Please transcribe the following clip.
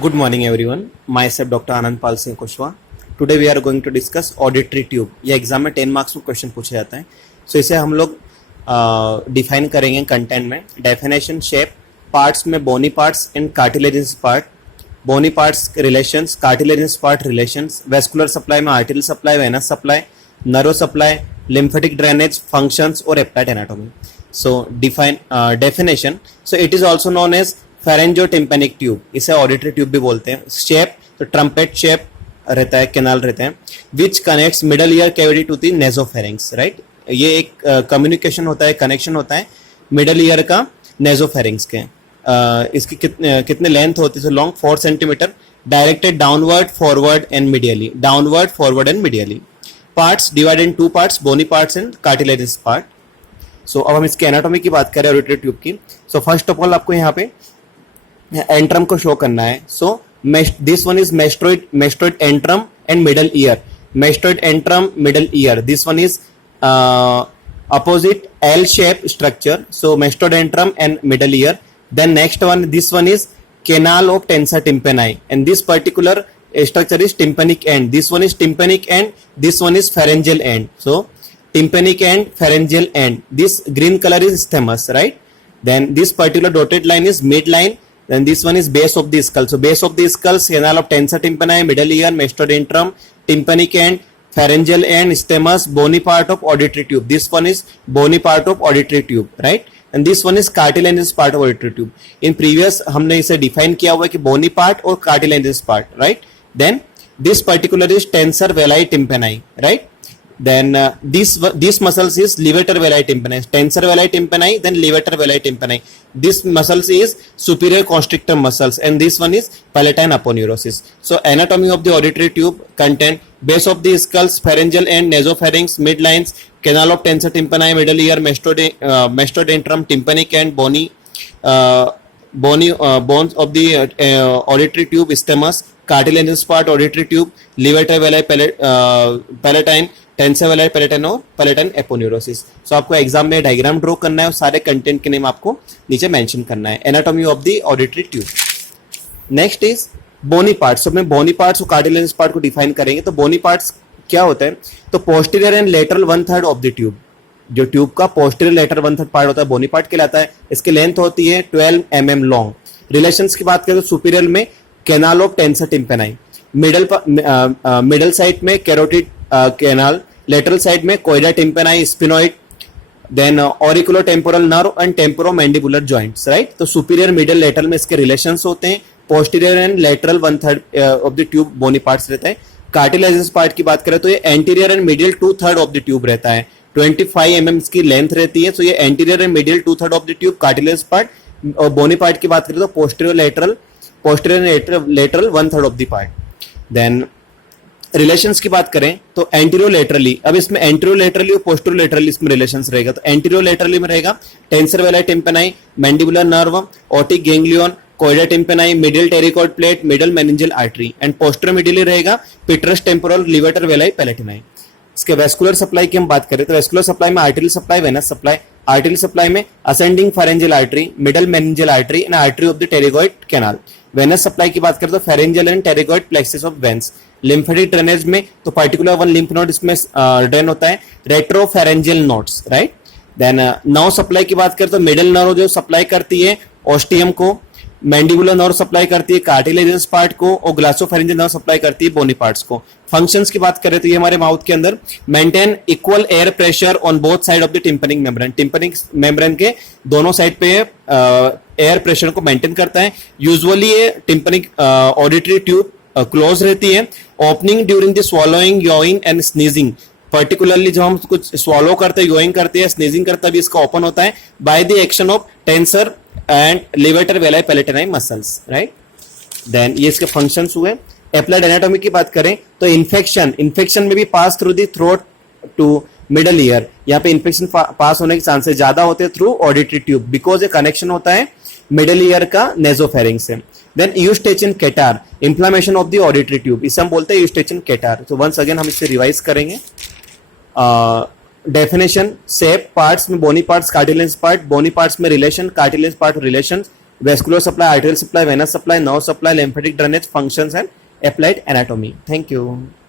Good morning, everyone. Myself, Dr. Anand Pal Singh Kushwa. Today we are going to discuss auditory tube. ये exam में 10 marks में question पूछे जाता है. सो इसे हम लोग डिफाइन करेंगे कंटेंट में. डेफिनेशन, शेप, पार्ट्स में bony parts and cartilaginous part, bony parts relations, cartilaginous part relations, vascular supply में artery supply, venous supply, nerve supply, lymphatic drainage, functions और applied anatomy. So definition, so it is also known as pharyngotympanic tube. इसे auditory tube भी बोलते हैं. Shape, तो trumpet shape रहता है, canal रहते हैं, which connects middle ear cavity to the nasopharynx. Right, ये एक कम्युनिकेशन होता है, कनेक्शन होता है मिडल ईयर का नेजोफेरिंग्स के. इसकी कितने लेंथ होती है? Long 4 centimetre, directed downward, forward and medially. Downward, forward and medially. Parts divided in 2 parts, bony parts and cartilaginous part. So अब हम इसके एनाटॉमी की बात करें ऑडिटरी ट्यूब की. सो फर्स्ट ऑफ ऑल आपको यहाँ पे एंट्रम को शो करना है. So this one is mastoid antrum and middle ear. Mastoid antrum, middle ear. This one is opposite L shape structure. So mastodentrum and middle ear. Then next one, this one is canal of tensor tympani, and this particular structure is tympanic end. This one is tympanic end. This one is pharyngeal end. So tympanic end, pharyngeal end. This green color is stemmus, right? Then this particular dotted line is midline. Then this one is base of the skull. So base of the skull, canal of tensor tympani, middle ear, mastodentrum, tympanic end, pharyngeal end, stemmus, bony part of auditory tube. This one is bony part of auditory tube, right? And this one is cartilaginous part of auditory tube. In previous हमने इसे define किया हुआ है कि bony part और cartilaginous part, right? Then this particular is tensor veli tympani, right? Then this muscles is levator veli tympani, tensor veli tympani, then levator veli tympani. This muscles is superior constrictor muscles, and this one is palatine aponeurosis. So anatomy of the auditory tube content: base of the skulls, pharyngeal end, nasopharynx, midlines, canal of tensor tympani, middle ear, mastodentrum, tympanic end, bony bones of the auditory tube, stemmus, cartilaginous part, auditory tube, levator veli, palatine, tensor veli palatine और palatine aponeurosis. So आपको exam में diagram draw करना है और सारे content के name आपको नीचे मेंशन करना है. Anatomy of the auditory tube. Next is bony parts. मैं बोनी पार्ट्स और कार्टिलेजिनस पार्ट को डिफाइन करेंगे. तो बोनी पार्ट्स क्या होता है? तो posterior and lateral 1/3 of the tube. जो ट्यूब का पोस्टीरियर लेटरल 1/3 पार्ट होता है बोनी पार्ट कहलाता है. इसकी लेंथ होती है 12 mm लॉन्ग. रिलेशंस की बात करें तो सुपीरियर में canal of tensor tympani, middle side में कैरोटिड कैनाल, लेटरल साइड में कोइडा tympani, sphenoid, then auriculotemporal nerve and temporomandibular joints. Right, तो सुपीरियर, मिडल, लेटरल में इसके रिलेशंस होते हैं. Posterior and lateral 1/3 of the tube bony parts रहता है. कार्टिलेजिनस पार्ट की बात करें तो ये anterior and middle 2/3 of the tube रहता है. 25 mm की लेंथ रहती है. सो ये anterior and middle 2/3 of the tube cartilaginous part. और बोनी पार्ट की बात करें तो posterior lateral 1/3 of the part. Then relations की बात करें तो एंटीरियो लेटरली, अब इसमें एंटीरियो लेटरली और पोस्टीरियो लेटरली इसमें रिलेशंस रहेगा. तो एंटीरियो लेटरली में रहेगा tensor veli tympani, mandibular nerve, otic ganglion, कोइडा tympani, middle pterygoid plate, middle meningeal artery. And posteromedially रहेगा पिट्रस टेम्पोरल, लिवेटर वेलाई पैलेटिनाई. इसके वेस्कुलर सप्लाई की हम बात करें तो वेस्कुलर सप्लाई में artery supply, venous supply. Artery supply में ascending pharyngeal artery, middle meningeal artery and artery of the pterygoid canal. Venous supply की बात करें तो pharyngeal and pterygoid plexus of veins. Lymphatic drainage में तो पार्टिकुलर वन लिम्फ नोड इसमें drain होता है, retropharyngeal nodes. Right, then nerve supply की बात करें तो मिडल नर्व जो सप्लाई करती है ऑस्टियम को, मैंडिबुलर नर्व सप्लाई करती है कार्टिलेजिनस पार्ट को, और ग्लासोफेरेंजियल नर्व सप्लाई करती है बोनी पार्ट्स को. फंक्शंस की बात करें तो ये हमारे माउथ के अंदर maintain equal air pressure on both side of the tympanic membrane. Tympanic membrane के दोनों साइड पे एयर प्रेशर को मेंटेन करता है. यूजुअली ये टिम्पेनिक ऑडिटरी ट्यूब क्लोज रहती है. Opening during the swallowing, yawing and sneezing. Particularly जब हम कुछ स्वॉलो करते हैं, योइंग करते हैं, स्नीजिंग करते हैं, इसका ओपन होता है by the action of tensor and levator veli palatini muscles. Right, then ये इसके फंक्शंस हुए. एप्लाइड एनाटॉमी की बात करें तो इन्फेक्शन में भी pass through the throat to middle ear. यहाँ पे इन्फेक्शन पास होने के चांसेस ज्यादा होते हैं थ्रू ऑडिटरी ट्यूब, बिकॉज ये कनेक्शन होता है मिडल ईयर का नेजोफेरिंग्स से. Then eustachian catarrh, inflammation of the auditory tube, इसे हम बोलते हैं यूस्टेचिन कैटार. तो वंस अगेन हम इसे रिवाइज करेंगे. डेफिनेशन, शेप, पार्ट्स में bony parts, cartilaginous part, bony parts में relation, cartilaginous part relation, vascular supply, arterial supply, venous supply, nerve supply, lymphatic drainage, functions and applied anatomy. Thank you.